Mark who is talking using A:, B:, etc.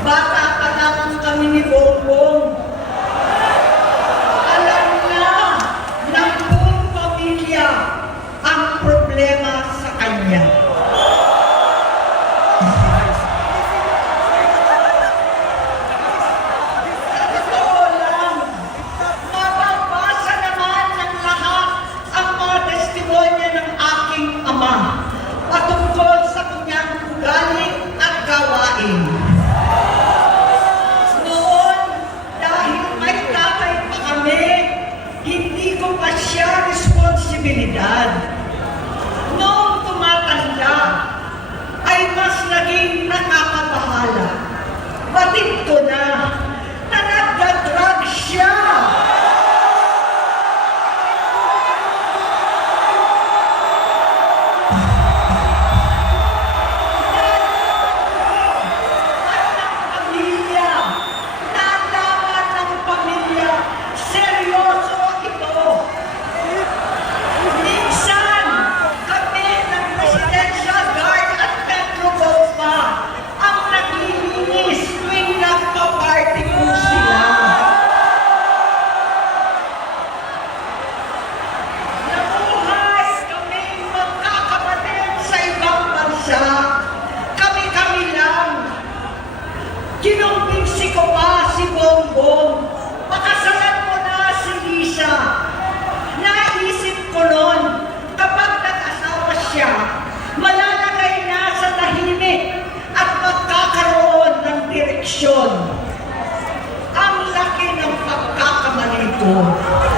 A: Bata pa lamang kami ni Bongbong. Responsibilidad. Obrigado.